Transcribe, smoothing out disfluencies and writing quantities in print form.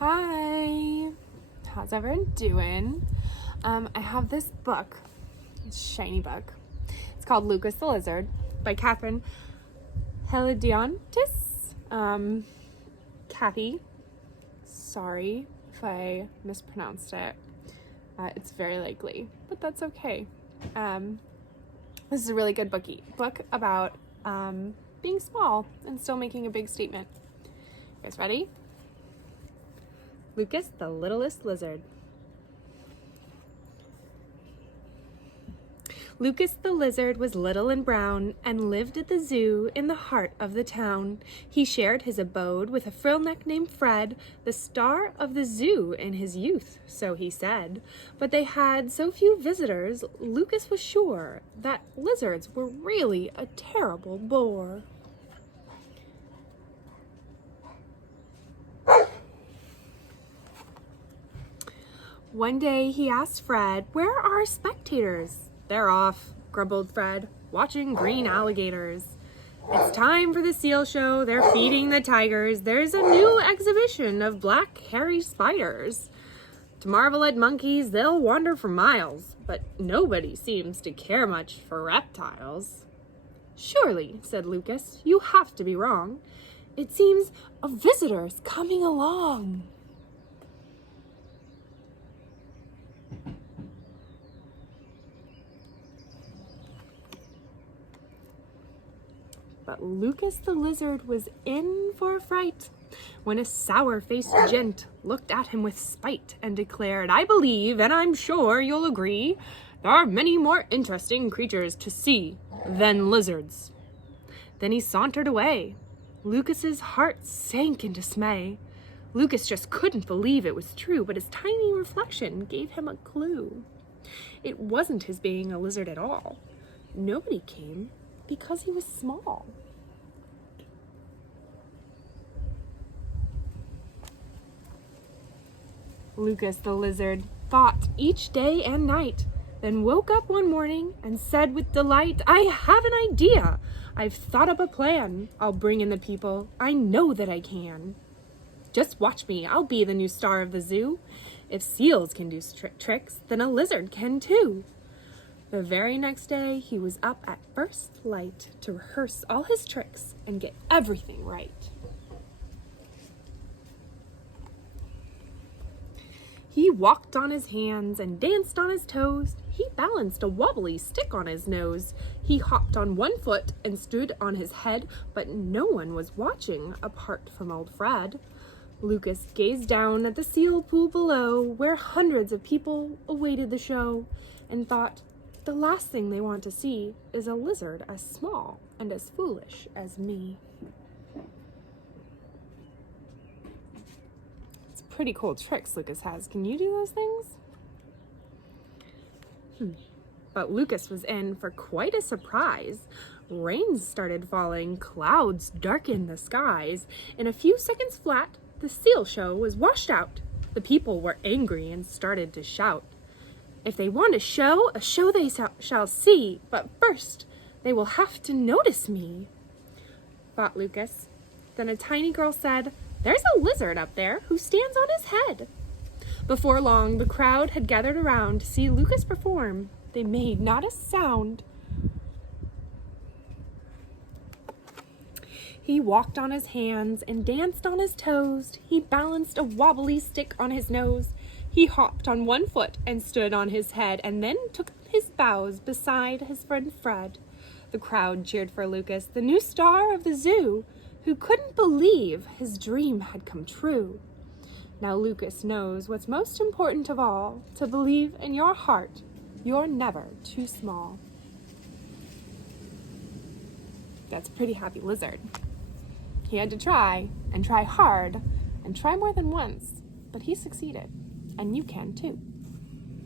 Hi, how's everyone doing? I have this book, this shiny book. It's called Littlest the Lizard by Catherine Helidoniotis. Kathy, sorry if I mispronounced it. It's very likely, but that's okay. This is a really good book about being small and still making a big statement. You guys ready? Lucas, the littlest lizard. Lucas the lizard was little and brown and lived at the zoo in the heart of the town. He shared his abode with a frillneck named Fred, the star of the zoo in his youth, so he said. But they had so few visitors, Lucas was sure that lizards were really a terrible bore. One day he asked Fred, "Where are our spectators?" "They're off," grumbled Fred, "watching green alligators." "It's time for the seal show. They're feeding the tigers. There's a new exhibition of black hairy spiders. To marvel at monkeys, they'll wander for miles, but nobody seems to care much for reptiles." "Surely," said Lucas, "you have to be wrong. It seems a visitor's coming along." But Lucas the lizard was in for a fright when a sour-faced gent looked at him with spite and declared, "I believe, and I'm sure you'll agree, there are many more interesting creatures to see than lizards." Then he sauntered away. Lucas's heart sank in dismay. Lucas just couldn't believe it was true, but his tiny reflection gave him a clue. It wasn't his being a lizard at all. Nobody came because he was small. Lucas the lizard thought each day and night, then woke up one morning and said with delight, "I have an idea. I've thought up a plan. I'll bring in the people. I know that I can. Just watch me. I'll be the new star of the zoo. If seals can do tricks, then a lizard can too." The very next day, he was up at first light to rehearse all his tricks and get everything right. He walked on his hands and danced on his toes. He balanced a wobbly stick on his nose. He hopped on one foot and stood on his head, but no one was watching apart from old Fred. Lucas gazed down at the seal pool below, where hundreds of people awaited the show, and thought, the last thing they want to see is a lizard as small and as foolish as me. It's pretty cool tricks Lucas has. Can you do those things? But Lucas was in for quite a surprise. Rain started falling, clouds darkened the skies. In a few seconds flat, the seal show was washed out. The people were angry and started to shout. "If they want a show they shall see, but first they will have to notice me," thought Lucas. Then a tiny girl said, "There's a lizard up there who stands on his head." Before long, the crowd had gathered around to see Lucas perform. They made not a sound. He walked on his hands and danced on his toes. He balanced a wobbly stick on his nose. He hopped on one foot and stood on his head, and then took his bows beside his friend Fred. The crowd cheered for Lucas, the new star of the zoo, who couldn't believe his dream had come true. Now Lucas knows what's most important of all, to believe in your heart you're never too small. That's a pretty happy lizard. He had to try, and try hard, and try more than once, but he succeeded. And you can too.